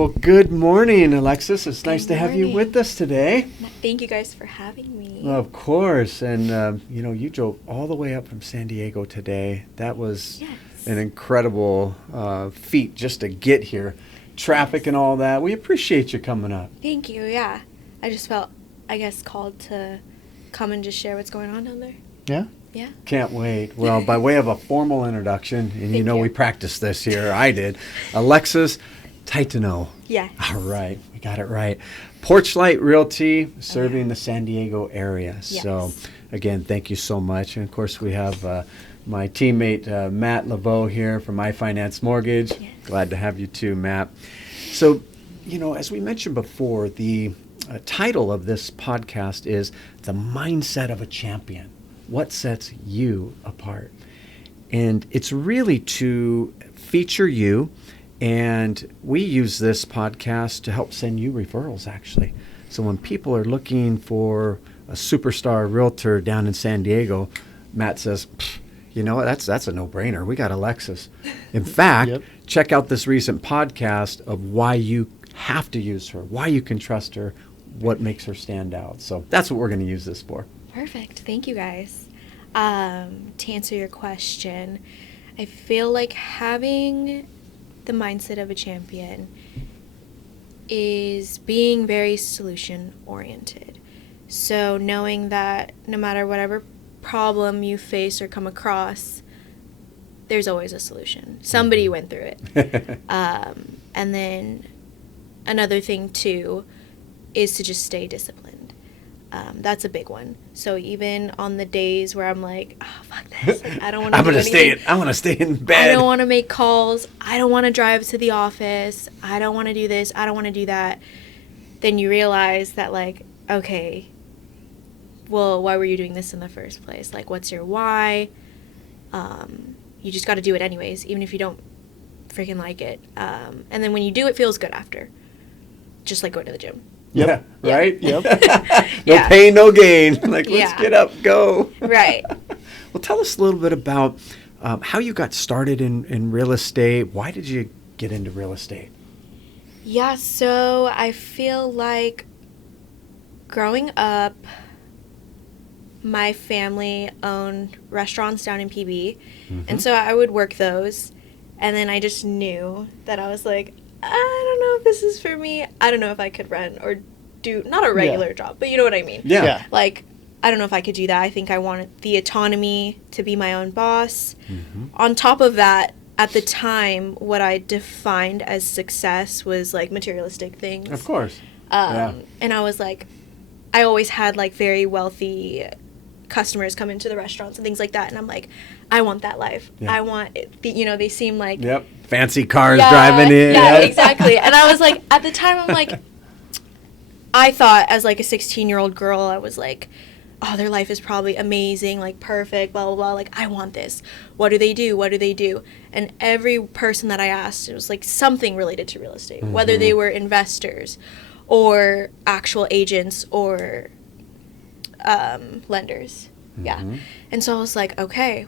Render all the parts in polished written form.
Well, good morning, Alexis. It's nice to have you with us today. Thank you guys for having me. Well, of course. And, you drove all the way up from San Diego today. That was an incredible feat just to get here. Traffic and all that. We appreciate you coming up. Thank you, yeah. I just felt, called to come and just share what's going on down there. Yeah? Yeah. Can't wait. Well, by way of a formal introduction, and Thank you. we practiced this here. I did. Alexis Taitano. Yeah. All right. We got it right. Porch Light Realty, serving the San Diego area. Yes. So, again, thank you so much. And, of course, we have my teammate, Matt Levoe, here from iFinance Mortgage. Yes. Glad to have you too, Matt. So, as we mentioned before, the title of this podcast is The Mindset of a Champion. What sets you apart? And it's really to feature you. And we use this podcast to help send you referrals, actually. So when people are looking for a superstar realtor down in San Diego, Matt says, that's a no-brainer. We got Alexis. In fact, check out this recent podcast of why you have to use her, why you can trust her, what makes her stand out. So that's what we're going to use this for. Perfect. Thank you, guys. To answer your question, I feel like having the mindset of a champion is being very solution-oriented. So knowing that no matter whatever problem you face or come across, there's always a solution. Somebody went through it. And then another thing, too, is to just stay disciplined. That's a big one. So even on the days where I'm like, oh, fuck this. Like, I don't want to do anything. I want to stay in bed. I don't want to make calls. I don't want to drive to the office. I don't want to do this. I don't want to do that. Then you realize that, like, okay, well, why were you doing this in the first place? Like, what's your why? You just got to do it anyways, even if you don't freaking like it. And then when you do, it feels good after. Just like going to the gym. Yep. Yeah, right? Yep. No Yeah. pain, no gain. Like, let's get up, go. Right. Well, tell us a little bit about how you got started in real estate. Why did you get into real estate? Yeah, so I feel like growing up, my family owned restaurants down in PB. Mm-hmm. And so I would work those. And then I just knew that I was like, I don't know if this is for me. I don't know if I could run or do, not a regular job, but you know what I mean? Yeah. Like, I don't know if I could do that. I think I wanted the autonomy to be my own boss. Mm-hmm. On top of that, at the time, what I defined as success was, like, materialistic things. Of course. And I was like, I always had, like, very wealthy customers come into the restaurants and things like that, and I'm like, I want that life. Yeah. I want it, they seem like fancy cars driving in. Yeah, exactly. And I was like, at the time, I'm like, I thought as like a 16-year-old girl, I was like, oh, their life is probably amazing, like perfect, blah blah blah. Like, I want this. What do they do? What do they do? And every person that I asked, it was like something related to real estate, whether they were investors or actual agents or lenders. Yeah. And so I was like, okay,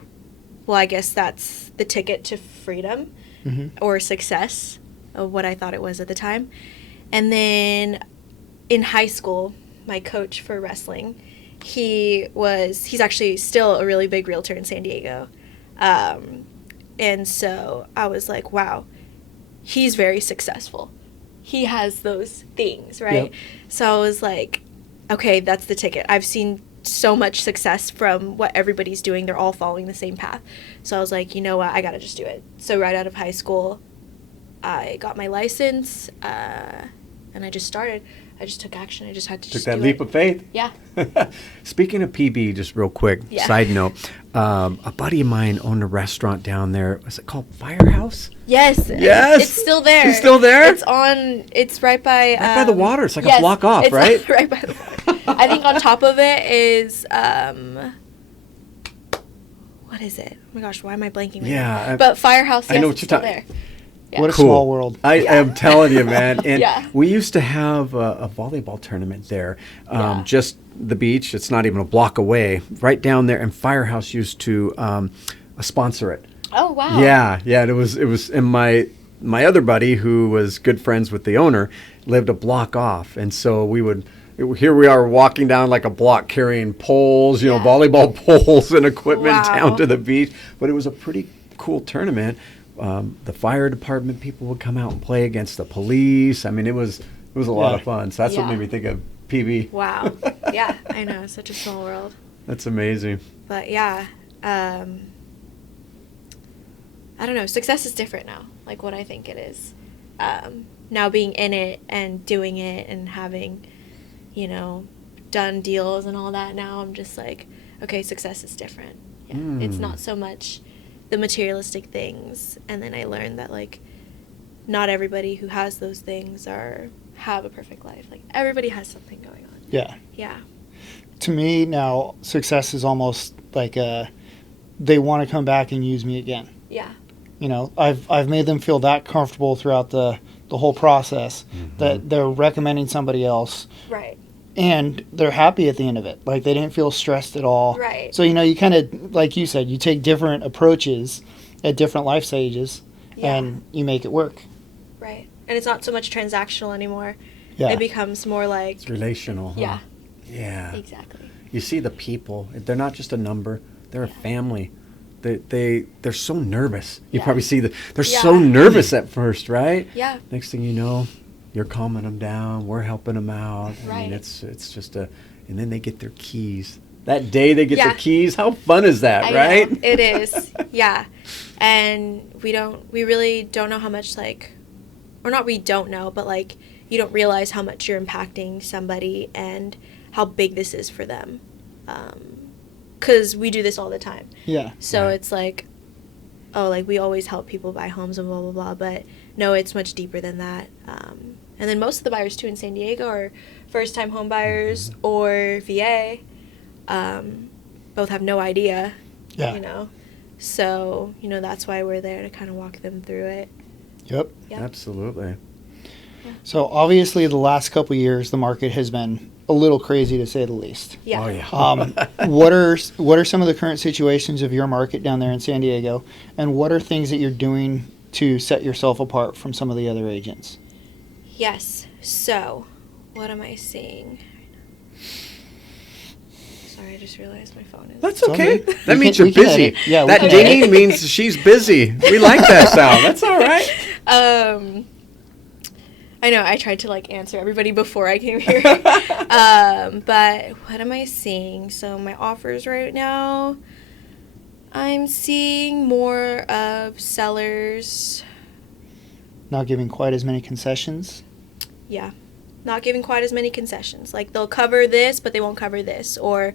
well, I guess that's the ticket to freedom or success of what I thought it was at the time. And then in high school, my coach for wrestling, he's actually still a really big realtor in San Diego. And so I was like, wow, he's very successful. He has those things, right? Yep. So I was like, okay, that's the ticket. I've seen so much success from what everybody's doing. They're all following the same path. So I was like, you know what? I got to just do it. So right out of high school, I got my license, and I just started. I just took action. I just had to just took that leap of faith. Yeah. Speaking of PB, just real quick, side note, a buddy of mine owned a restaurant down there. Was it called Firehouse? Yes. Yes. It's still there. It's still there? It's right by... right by the water. It's like a block off, right? It's right by the water. I think on top of it is... what is it? Oh my gosh, why am I blanking? Yeah. But Firehouse, yes, I know what it's you're still talking. there. Yeah. What a small world. I am telling you, man. And Yeah. we used to have a volleyball tournament there. Just the beach. It's not even a block away. Right down there. And Firehouse used to sponsor it. Oh, wow. Yeah. And it was in my my other buddy, who was good friends with the owner, lived a block off. And so here we are walking down like a block carrying poles, volleyball poles and equipment down to the beach. But it was a pretty cool tournament. The fire department people would come out and play against the police. I mean, it was a lot of fun. So that's what made me think of PB. Wow. Yeah, I know. Such a small world. That's amazing. But yeah, I don't know. Success is different now, like what I think it is. Now being in it and doing it and having, done deals and all that, now I'm just like, okay, success is different. Yeah. It's not so much the materialistic things. And then I learned that, like, not everybody who has those things have a perfect life. Like, everybody has something going on. Yeah. Yeah. To me now, success is almost like they want to come back and use me again. Yeah. I've made them feel that comfortable throughout the whole process that they're recommending somebody else. Right. And they're happy at the end of it. Like, they didn't feel stressed at all. Right. So, you kind of, like you said, you take different approaches at different life stages and you make it work. Right. And it's not so much transactional anymore. Yeah. It becomes more like... It's relational, huh? Yeah. Yeah. Exactly. You see the people. They're not just a number. They're a family. They're so nervous. You probably see they're so nervous at first, right? Yeah. Next thing you know, you're calming them down. We're helping them out. Right. I mean, it's just and then they get their keys. That day they get their keys. How fun is that, right? Know. It is. Yeah. And we really don't know how much, like, or not we don't know, but, like, you don't realize how much you're impacting somebody and how big this is for them. Because we do this all the time. Yeah. So it's like, oh, like, we always help people buy homes and blah, blah, blah. But no, it's much deeper than that. And then most of the buyers, too, in San Diego are first-time home buyers or VA. Both have no idea, So, that's why we're there to kind of walk them through it. Yep. Absolutely. Yeah. So, obviously, the last couple of years, the market has been a little crazy, to say the least. Yeah. Oh, yeah. What are some of the current situations of your market down there in San Diego, and what are things that you're doing to set yourself apart from some of the other agents? Yes. So, what am I seeing? Sorry, I just realized my phone is... That's okay. That We means can- you're we can busy. edit. Yeah, we that can dinging edit. means she's busy. We like that sound. That's all right. I know, I tried to, like, answer everybody before I came here. But what am I seeing? So my offers right now, I'm seeing more of sellers... Not giving quite as many concessions? Yeah. Not giving quite as many concessions. Like, they'll cover this, but they won't cover this. Or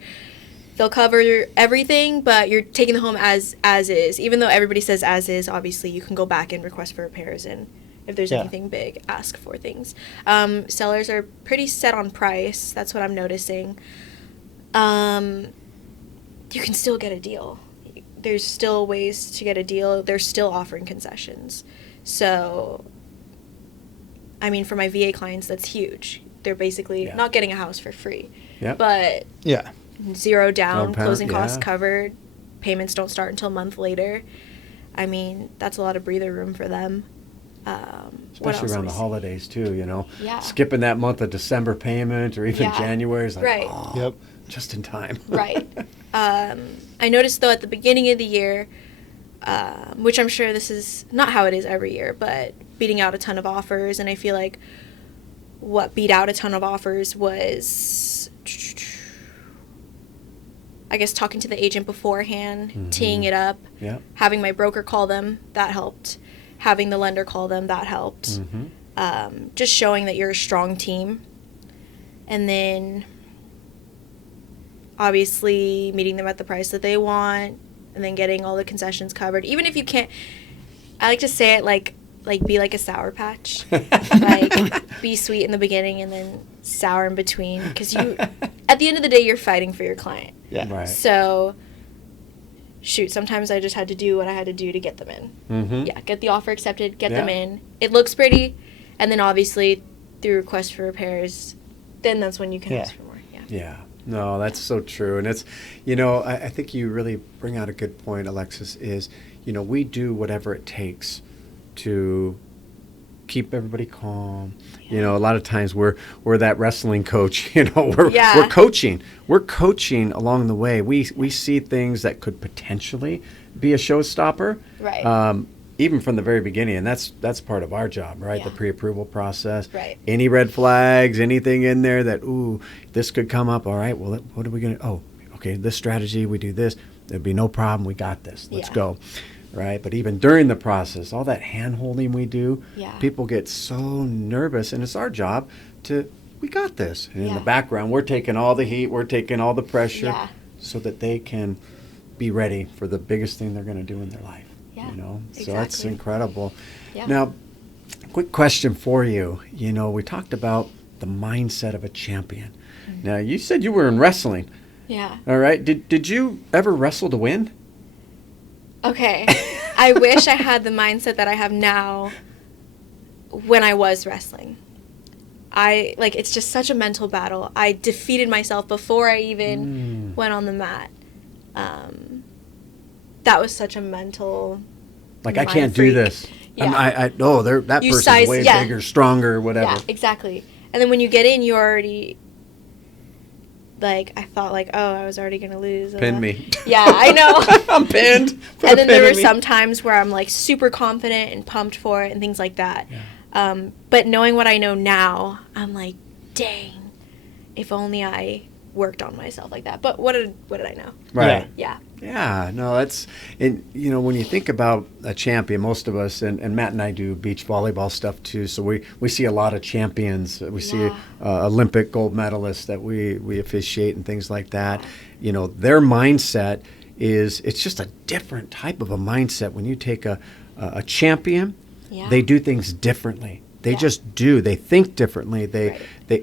they'll cover everything, but you're taking the home as is. Even though everybody says as is, obviously, you can go back and request for repairs, and if there's anything big, ask for things. Sellers are pretty set on price. That's what I'm noticing. You can still get a deal. There's still ways to get a deal. They're still offering concessions. So, I mean, for my VA clients, that's huge. They're basically not getting a house for free. Yep. But Yeah. 0 down, Compound, closing costs yeah. covered, payments don't start until a month later. I mean, that's a lot of breather room for them. Especially around the holidays, too, Yeah. Skipping that month of December payment or even January is like, Yep. just in time. Right. I noticed, though, at the beginning of the year, which I'm sure this is not how it is every year, but beating out a ton of offers, and I feel like what beat out a ton of offers was, I guess, talking to the agent beforehand, teeing it up, having my broker call them, that helped. Having the lender call them, that helped. Just showing that you're a strong team. And then, obviously, meeting them at the price that they want, and then getting all the concessions covered. Even if you can't, I like to say it like be like a Sour Patch. Like, be sweet in the beginning and then sour in between. Because at the end of the day, you're fighting for your client. Yeah. Right. So, shoot, sometimes I just had to do what I had to do to get them in. Yeah, get the offer accepted, get them in. It looks pretty, and then obviously through request for repairs, then that's when you can ask for more. Yeah. No, that's so true. And it's, I think you really bring out a good point, Alexis, is, we do whatever it takes to keep everybody calm. You know, a lot of times we're that wrestling coach. You know, we're coaching. We're coaching along the way. We see things that could potentially be a showstopper. Right. Even from the very beginning, and that's part of our job, right? Yeah. The pre-approval process. Right. Any red flags, anything in there that, this could come up. All right, well, what are we going to, okay, this strategy, we do this. There'd be no problem. We got this. Let's go. Right. But even during the process, all that hand-holding we do, people get so nervous, and it's our job we got this. And in the background, we're taking all the heat, we're taking all the pressure so that they can be ready for the biggest thing they're going to do in their life. Yeah, you know, exactly. So that's incredible. Yeah. Now, quick question for you. You know, we talked about the mindset of a champion. Mm-hmm. Now, you said you were in wrestling. Yeah. All right. Did you ever wrestle to win? Okay. I wish I had the mindset that I have now when I was wrestling. It's just such a mental battle. I defeated myself before I even went on the mat. That was such a mental. I can't do this. Yeah. that person's way bigger, stronger, whatever. Yeah, exactly. And then when you get in, you already, I thought I was already going to lose. Pin me. Yeah, I know. I'm pinned. And then there were some times where I'm super confident and pumped for it and things like that. Yeah. But knowing what I know now, I'm like, dang, if only I worked on myself like that. But what did I know? Right. Yeah. Yeah, no, and when you think about a champion, most of us, and Matt and I do beach volleyball stuff too, so we see a lot of champions. We see Olympic gold medalists that we officiate and things like that. You know, their mindset it's just a different type of a mindset. When you take a champion, they do things differently. They just do. They think differently. They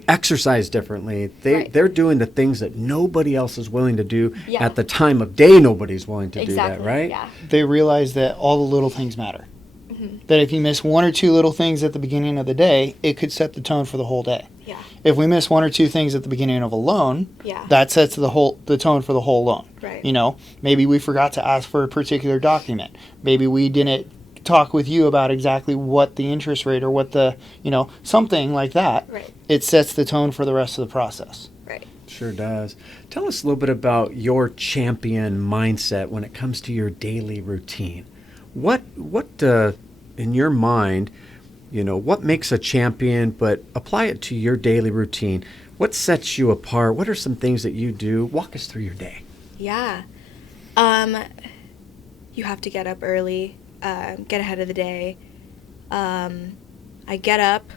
exercise differently. They're doing the things that nobody else is willing to do at the time of day. Nobody's willing to do that, right? Yeah. They realize that all the little things matter. Mm-hmm. That if you miss one or two little things at the beginning of the day, it could set the tone for the whole day. Yeah. If we miss one or two things at the beginning of a loan, that sets the tone for the whole loan. Right. You know, maybe we forgot to ask for a particular document. Maybe we didn't talk with you about exactly what the interest rate or what the, something like that. Right. It sets the tone for the rest of the process. Right. Sure does. Tell us a little bit about your champion mindset when it comes to your daily routine. What in your mind, what makes a champion, but apply it to your daily routine. What sets you apart? What are some things that you do? Walk us through your day. Yeah. You have to get up early. Get ahead of the day. I get up.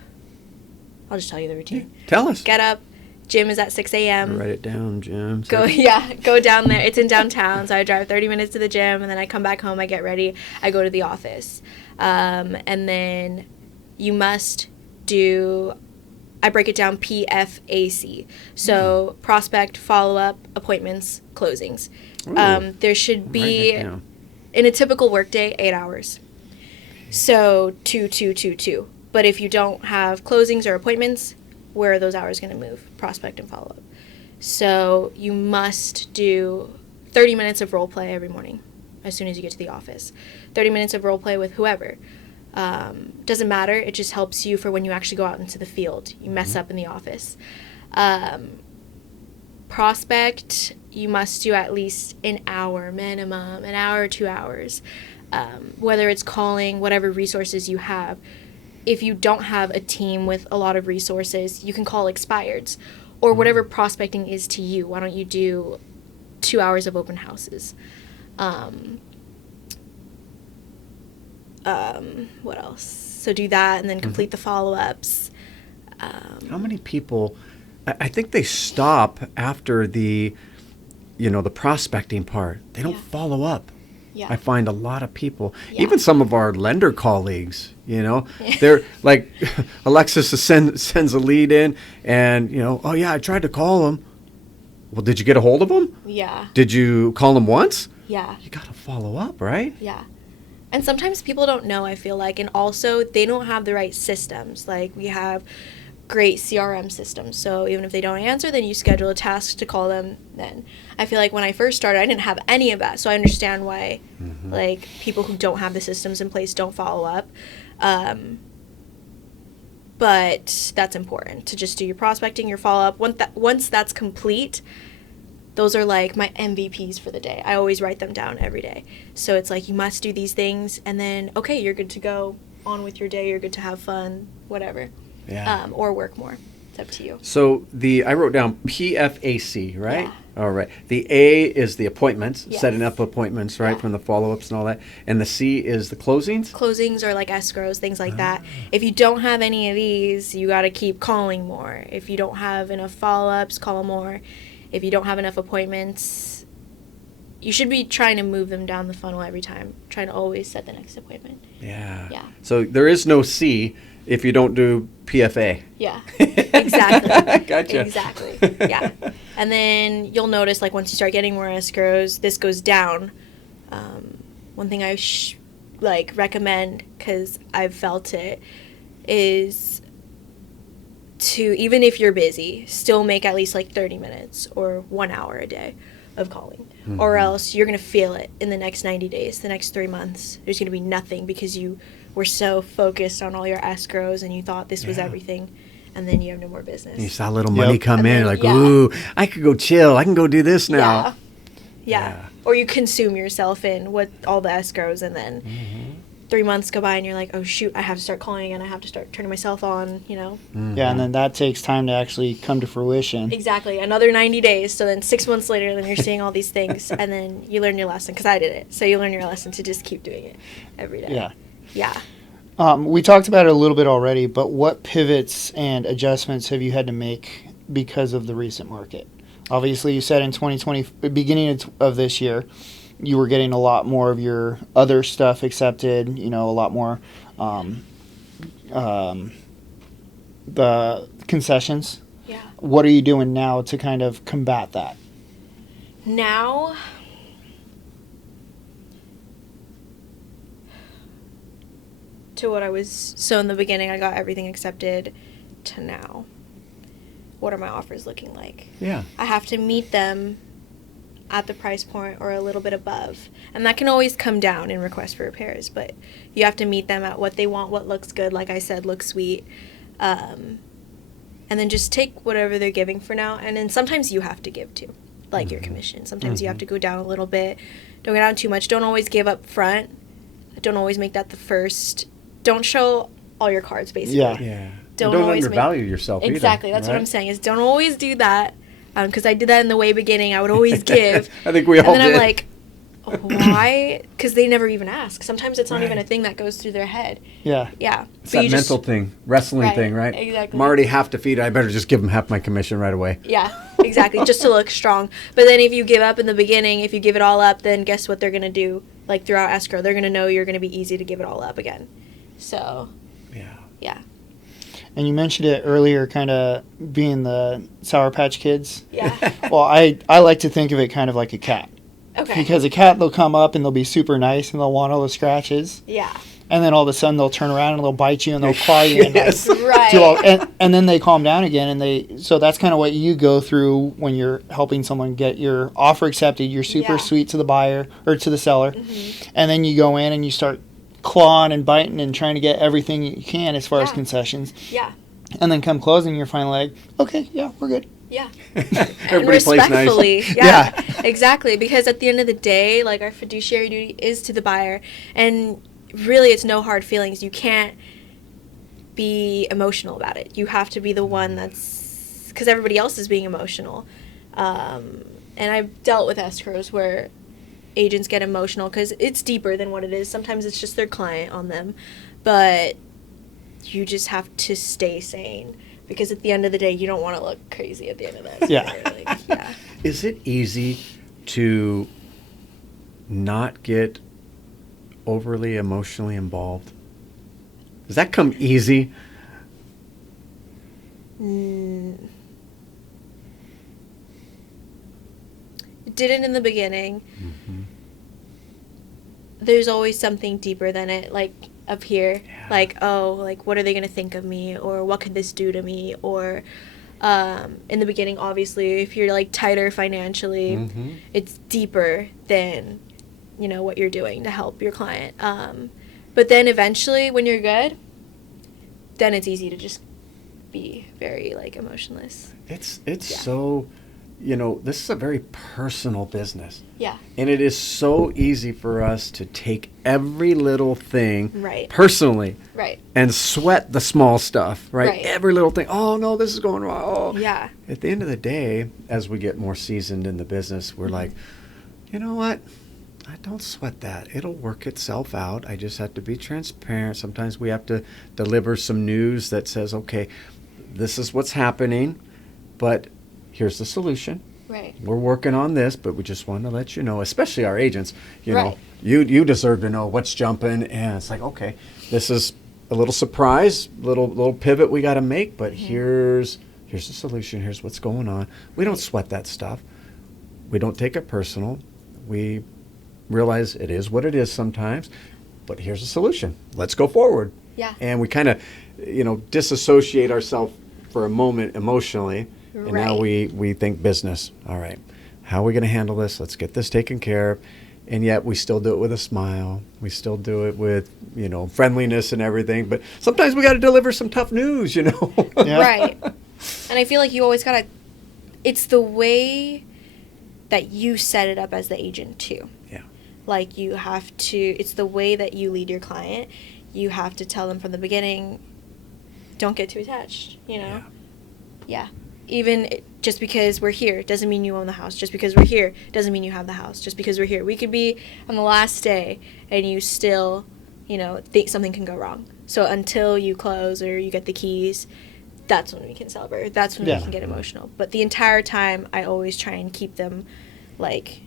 I'll just tell you the routine. Tell us. Get up. Gym is at 6 a.m. Write it down, Jim. Go down there. It's in downtown, so I drive 30 minutes to the gym, and then I come back home, I get ready, I go to the office. And then you must do, I break it down PFAC. So prospect, follow-up, appointments, closings. There should be, in a typical workday, 8 hours. So 2, 2, 2, 2. But if you don't have closings or appointments, where are those hours going to move? Prospect and follow-up. So you must do 30 minutes of role play every morning as soon as you get to the office. 30 minutes of role play with whoever. Doesn't matter. It just helps you for when you actually go out into the field. You mess up in the office. Prospect, you must do at least an hour minimum, an hour or 2 hours. Whether it's calling, whatever resources you have. If you don't have a team with a lot of resources, you can call expireds or whatever prospecting is to you. Why don't you do 2 hours of open houses? What else? So do that and then complete the follow-ups. How many people, I think they stop after the prospecting part. They don't follow up. Yeah. I find a lot of people, even some of our lender colleagues, they're like, Alexis sends a lead in and, oh yeah, I tried to call him. Well, did you get a hold of him? Yeah. Did you call him once? Yeah. You got to follow up, right? Yeah. And sometimes people don't know, I feel like, and also they don't have the right systems. Like we have great CRM systems. So even if they don't answer, then you schedule a task to call them then. I feel like when I first started, I didn't have any of that. So I understand why like people who don't have the systems in place don't follow up. But that's important to just do your prospecting, your follow-up. Once that's complete, those are like my MVPs for the day. I always write them down every day. So it's like you must do these things, and then, okay, you're good to go on with your day. You're good to have fun, whatever. Yeah. Or work more. It's up to you. So I wrote down PFAC, right? Yeah. All right. The A is the appointments, Yes. setting up appointments, right, Yeah. from the follow-ups and all that. And the C is the closings? Closings or like escrows, things like that. If you don't have any of these, you got to keep calling more. If you don't have enough follow-ups, call more. If you don't have enough appointments, you should be trying to move them down the funnel every time, trying to always set the next appointment. Yeah. Yeah. So there is no C if you don't do PFA. Yeah, exactly. Gotcha. Exactly, yeah. And then you'll notice, like, once you start getting more escrows, this goes down. One thing I recommend, because I've felt it, is to, even if you're busy, still make at least like 30 minutes or 1 hour a day of calling. Or else you're going to feel it in the next 90 days, the next 3 months. There's going to be nothing because you were so focused on all your escrows and you thought this was everything, and then you have no more business. You saw a little money Yep. come And in, then- like, yeah. ooh, I could go chill. I can go do this now. Yeah. Or you consume yourself in what all the escrows, and then 3 months go by and you're like, oh shoot, I have to start calling and I have to start turning myself on, you know. Yeah, and then that takes time to actually come to fruition. Exactly. Another 90 days. So then 6 months later, then you're seeing all these things, and then you learn your lesson, because I did it. So you learn your lesson to just keep doing it every day. Yeah. Yeah. We talked about it a little bit already, but what pivots and adjustments have you had to make because of the recent market? Obviously, you said in 2020, beginning of this year, you were getting a lot more of your other stuff accepted, a lot more the concessions. Yeah. What are you doing now to kind of combat that? Now, to what I was, so in the beginning, I got everything accepted, to now. What are my offers looking like? Yeah. I have to meet them at the price point or a little bit above. And that can always come down in requests for repairs, but you have to meet them at what they want, what looks good, like I said, looks sweet. And then just take whatever they're giving for now. And then sometimes you have to give too, like your commission. Sometimes you have to go down a little bit. Don't go down too much. Don't always give up front. Don't always make that the first. Don't show all your cards, basically. Yeah. Yeah. Don't Don't always undervalue yourself either. Exactly. That's what right? I'm saying, is don't always do that. Because I did that in the way beginning. I would always give. I think we all And then did. I'm like, why? Because they never even ask. Sometimes it's not even a thing that goes through their head. Yeah. Yeah. It's But that you mental thing, wrestling Right, thing, right? exactly. I'm already half defeated. I better just give them half my commission right away. Yeah, exactly. Just to look strong. But then if you give up in the beginning, if you give it all up, then guess what they're going to do? Like throughout escrow, they're going to know you're going to be easy to give it all up again. So, Yeah. yeah. And you mentioned it earlier, kind of being the Sour Patch Kids. Yeah. Well, I like to think of it kind of like a cat. Okay. Because a cat, they'll come up and they'll be super nice and they'll want all the scratches. Yeah. And then all of a sudden they'll turn around and they'll bite you and they'll claw you. And Yes. Right. do all, and then they calm down again. So that's kind of what you go through when you're helping someone get your offer accepted. You're super Yeah. sweet to the buyer or to the seller. And then you go in and you start clawing and biting and trying to get everything you can as far as Yeah. concessions. Yeah. And then come closing, you're finally like, okay, yeah, we're good. Yeah. Everybody plays nice. Respectfully. Yeah. Yeah. Exactly. Because at the end of the day, like, our fiduciary duty is to the buyer. And really, it's no hard feelings. You can't be emotional about it. You have to be the one that's, because everybody else is being emotional. And I've dealt with escrows where agents get emotional because it's deeper than what it is. Sometimes it's just their client on them. But you just have to stay sane, because at the end of the day, you don't want to look crazy at the end of that. Yeah. Like, yeah. Is it easy to not get overly emotionally involved? Does that come easy? It didn't in the beginning. There's always something deeper than it, like up here. Yeah. Like, oh, like, what are they going to think of me? Or what could this do to me? Or in the beginning, obviously, if you're like tighter financially, it's deeper than, what you're doing to help your client. But then eventually, when you're good, then it's easy to just be very like emotionless. It's so, this is a very personal business. Yeah. And it is so easy for us to take every little thing Right. personally. Right. And sweat the small stuff, right? Right. Every little thing. Oh, no, this is going wrong. Oh. Yeah. At the end of the day, as we get more seasoned in the business, we're like, you know what? I don't sweat that. It'll work itself out. I just have to be transparent. Sometimes we have to deliver some news that says, okay, this is what's happening, but here's the solution. Right. We're working on this, but we just want to let you know, especially our agents, Right. you deserve to know what's jumping. And it's like, okay, this is a little surprise, little pivot we got to make, but here's the solution. Here's what's going on. We don't sweat that stuff. We don't take it personal. We realize it is what it is sometimes, but here's a solution. Let's go forward. Yeah. And we kind of, disassociate ourselves for a moment emotionally. And now Right. we think business. All right, how are we going to handle this? Let's get this taken care of. And yet we still do it with a smile. We still do it with, friendliness and everything. But sometimes we got to deliver some tough news, Yeah. Right. And I feel like you always got to, it's the way that you set it up as the agent too. Yeah. Like you have to, it's the way that you lead your client. You have to tell them from the beginning, don't get too attached, Yeah. Even just because we're here doesn't mean you own the house. Just because we're here doesn't mean you have the house. Just because we're here. We could be on the last day and you still, think something can go wrong. So until you close or you get the keys, that's when we can celebrate. That's when we can get emotional. But the entire time, I always try and keep them like,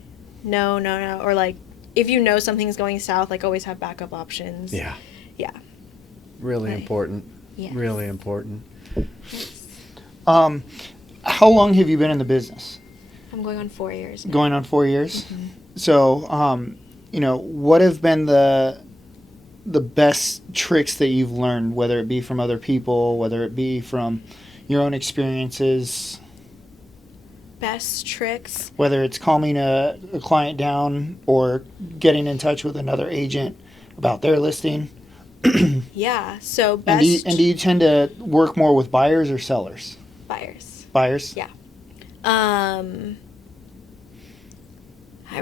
no. Or like, if something's going south, like always have backup options. Yeah. Yeah. Really Right. important. Yes. Really important. How long have you been in the business? I'm going on 4 years now. Going on 4 years. Mm-hmm. So, what have been the best tricks that you've learned, whether it be from other people, whether it be from your own experiences, Best tricks? whether it's calming a client down or getting in touch with another agent about their listing? Yeah. So And best do you tend to work more with buyers or sellers? buyers. Buyers? Yeah. I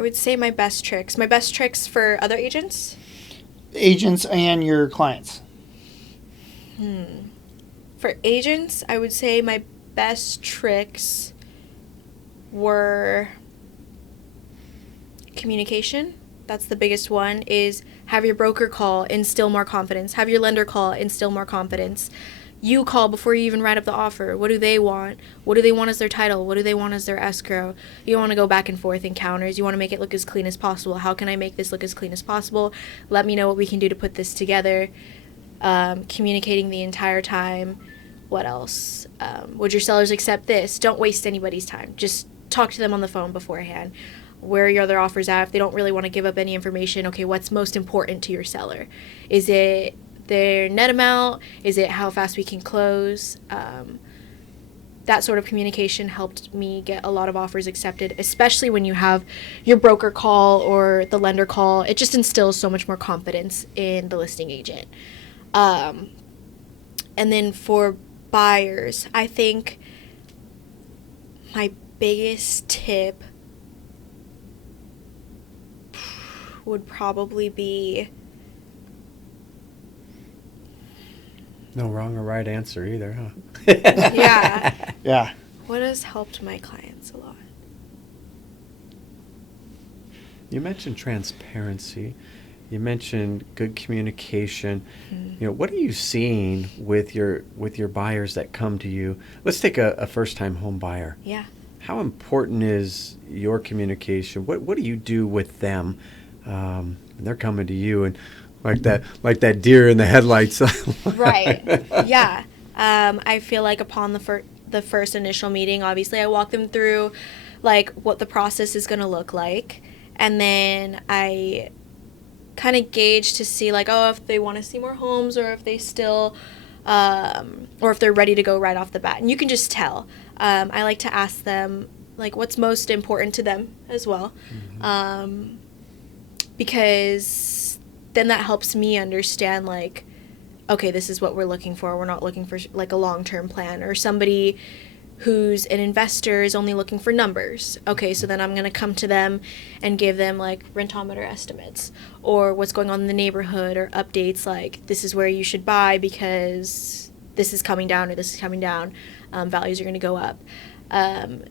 would say my best tricks. My best tricks for other agents? Agents and your clients. For agents, I would say my best tricks were communication. That's the biggest one, is have your broker call, instill more confidence. Have your lender call, instill more confidence. You call before you even write up the offer. What do they want? What do they want as their title? What do they want as their escrow? You don't want to go back and forth in counters. You want to make it look as clean as possible. How can I make this look as clean as possible? Let me know what we can do to put this together. Communicating the entire time. What else? Would your sellers accept this? Don't waste anybody's time. Just talk to them on the phone beforehand. Where are your other offers at? If they don't really want to give up any information, okay, what's most important to your seller? Is it their net amount? Is it how fast we can close? That sort of communication helped me get a lot of offers accepted, especially when you have your broker call or the lender call. It just instills so much more confidence in the listing agent. And then for buyers, I think my biggest tip would probably be No wrong or right answer either, huh? yeah. Yeah. What has helped my clients a lot? You mentioned transparency. You mentioned good communication. What are you seeing with your buyers that come to you? Let's take a first-time home buyer. Yeah. How important is your communication? What do you do with them? And they're coming to you and like that deer in the headlights. Right. Yeah. I feel like upon the first initial meeting, obviously I walk them through like what the process is going to look like, and then I kind of gauge to see like, oh, if they want to see more homes or if they still or if they're ready to go right off the bat. And you can just tell. I like to ask them like what's most important to them as well. Because then that helps me understand like, okay, this is what we're looking for. We're not looking for like a long-term plan. Or somebody who's an investor is only looking for numbers. Okay, so then I'm going to come to them and give them like rentometer estimates or what's going on in the neighborhood or updates like this is where you should buy because this is coming down or this is coming down. Values are going to go up. And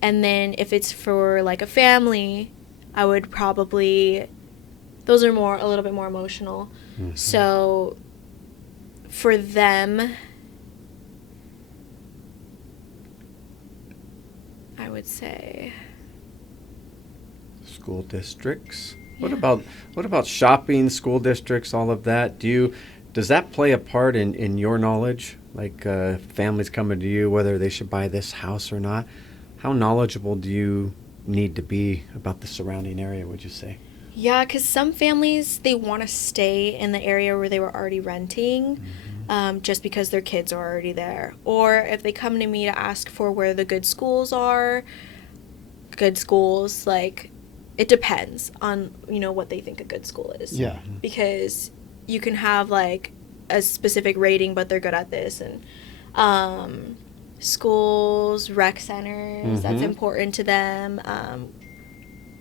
then if it's for like a family, I would probably, those are a little bit more emotional. Mm-hmm. So for them, I would say school districts. Yeah. What about shopping, school districts, all of that? Does that play a part in your knowledge? Like families coming to you, whether they should buy this house or not. How knowledgeable do you need to be about the surrounding area, would you say? Yeah, because some families, they want to stay in the area where they were already renting, just because their kids are already there. Or if they come to me to ask for where the good schools are, like, it depends on, what they think a good school is. Yeah. Because you can have, like, a specific rating, but they're good at this. And schools, rec centers, that's important to them.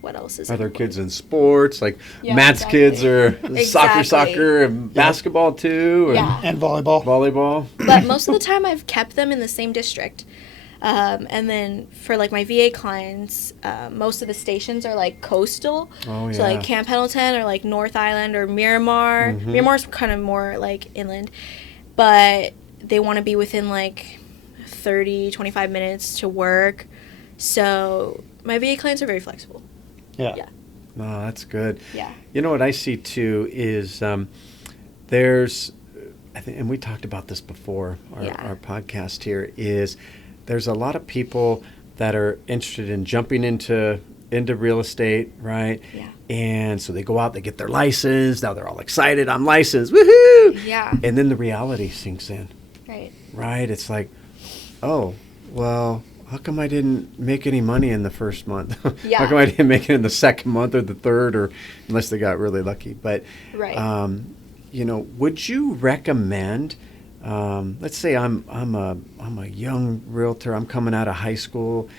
What else is other important? Kids in sports, like Matt's exactly. kids are Exactly. soccer, and basketball too, and volleyball. But most of the time I've kept them in the same district. And then for like my VA clients, most of the stations are like coastal. Oh, yeah. So like Camp Pendleton or like North Island or Miramar. Miramar's kind of more like inland. But they want to be within like 25 minutes to work. So my VA clients are very flexible. Yeah. No, that's good. Yeah. You know what I see too is there's, I think, and we talked about this before, our podcast here, is there's a lot of people that are interested in jumping into real estate, right? Yeah. And so they go out, they get their license. Now they're all excited. I'm licensed. Woohoo! Yeah. And then the reality sinks in. Right. Right? It's like, oh, well, how come I didn't make any money in the first month? Yeah. How come I didn't make it in the second month or the third, or unless they got really lucky? But, right. Would you recommend? Let's say I'm a young realtor. I'm coming out of high school.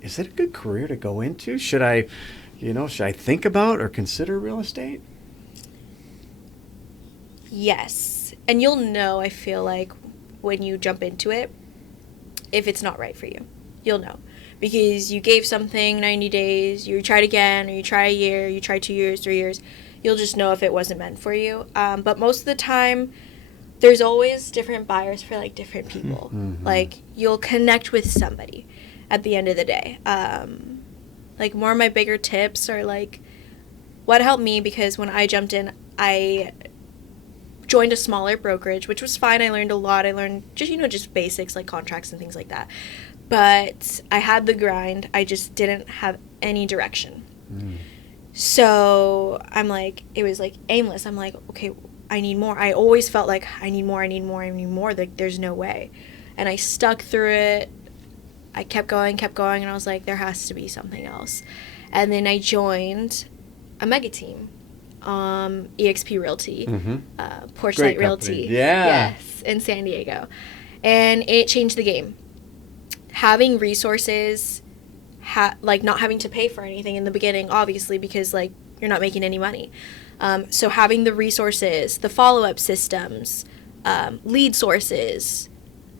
Is it a good career to go into? Should I think about or consider real estate? Yes. And you'll know, I feel like, when you jump into it, if it's not right for you. You'll know. Because you gave something 90 days, you tried again, or you try a year, you try 2 years, 3 years. You'll just know if it wasn't meant for you. But most of the time, there's always different buyers for, like, different people. Mm-hmm. Like, you'll connect with somebody at the end of the day. Like, more of my bigger tips are, like, what helped me, because when I jumped in, I joined a smaller brokerage, which was fine. I learned a lot. I learned just basics like contracts and things like that. But I had the grind. I just didn't have any direction. So I'm like, it was like aimless. I'm like, okay, I need more. I always felt like I need more. Like, there's no way. And I stuck through it. I kept going, and I was like, there has to be something else. And then I joined a mega team. EXP Realty, Porch Light Realty. Yeah. Yes, in San Diego. And it changed the game. Having resources, not having to pay for anything in the beginning, obviously, because, like, you're not making any money. So having the resources, the follow-up systems, lead sources,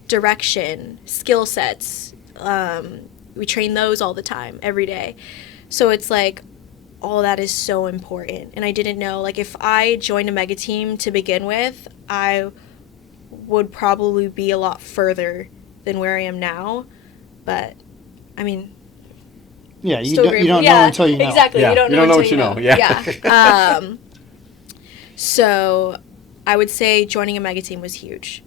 direction, skill sets, we train those all the time, every day. So it's like, all that is so important. And I didn't know, like, if I joined a mega team to begin with, I would probably be a lot further than where I am now. But, I mean, yeah, you don't know until you know. Exactly. Yeah. You don't know what you know. Yeah. So I would say joining a mega team was huge.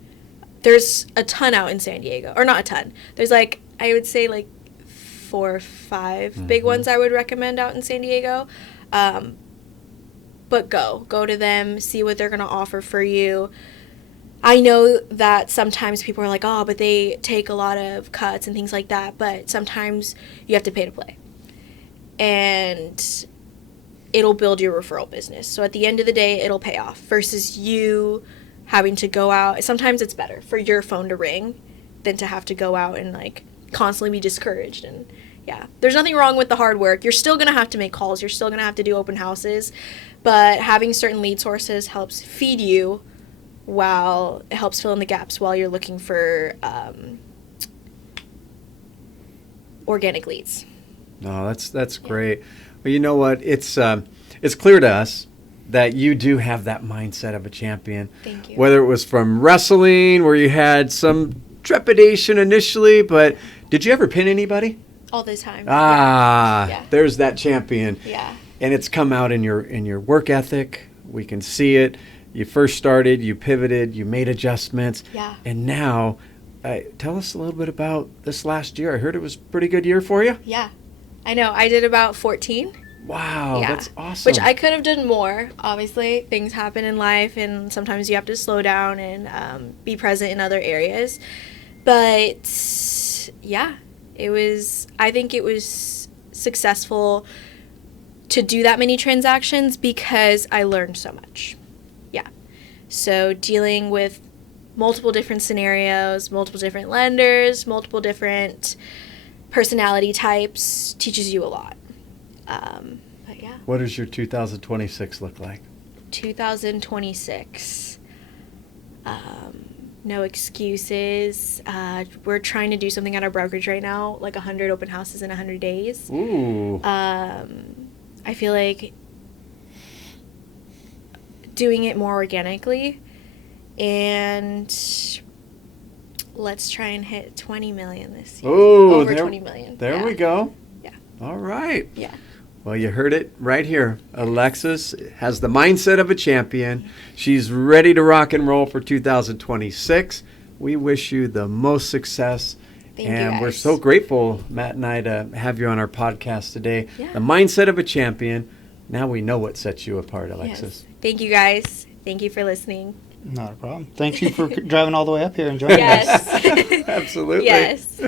There's a ton out in San Diego. Or not a ton. There's, like, I would say, like, 4 or 5 big ones I would recommend out in San Diego. But go to them, see what they're going to offer for you. I know that sometimes people are like, oh, but they take a lot of cuts and things like that. But sometimes you have to pay to play. And it'll build your referral business. So at the end of the day, it'll pay off versus you having to go out. Sometimes it's better for your phone to ring than to have to go out and like constantly be discouraged. And yeah, there's nothing wrong with the hard work. You're still going to have to make calls. You're still going to have to do open houses, but having certain lead sources helps feed you while it helps fill in the gaps while you're looking for organic leads. No, that's great. Well, you know what? It's clear to us that you do have that mindset of a champion. Thank you. Whether it was from wrestling, where you had some trepidation initially, but did you ever pin anybody? All the time. Yeah. There's that champion. Yeah. And it's come out in your work ethic. We can see it. You first started, you pivoted, you made adjustments. Yeah. And now, tell us a little bit about this last year. I heard it was a pretty good year for you. Yeah. I know. I did about 14. Wow, Yeah. that's awesome. Which I could have done more. Obviously, things happen in life, and sometimes you have to slow down and be present in other areas. But yeah, I think it was successful to do that many transactions because I learned so much. Yeah. So dealing with multiple different scenarios, multiple different lenders, multiple different personality types teaches you a lot. But yeah. What does your 2026 look like? 2026. No excuses. We're trying to do something at our brokerage right now, like 100 open houses in 100 days. Ooh. I feel like doing it more organically, and let's try and hit 20 million this year. Oh, over 20 million. There we go. Yeah. All right. Yeah. Well, you heard it right here. Alexis has the mindset of a champion. She's ready to rock and roll for 2026. We wish you the most success. Thank you, and guys. we're so grateful, Matt and I, to have you on our podcast today. Yeah. The mindset of a champion. Now we know what sets you apart, Alexis. Yes. Thank you, guys. Thank you for listening. Not a problem. Thank you for driving all the way up here and joining us. Yes. Absolutely. Yes.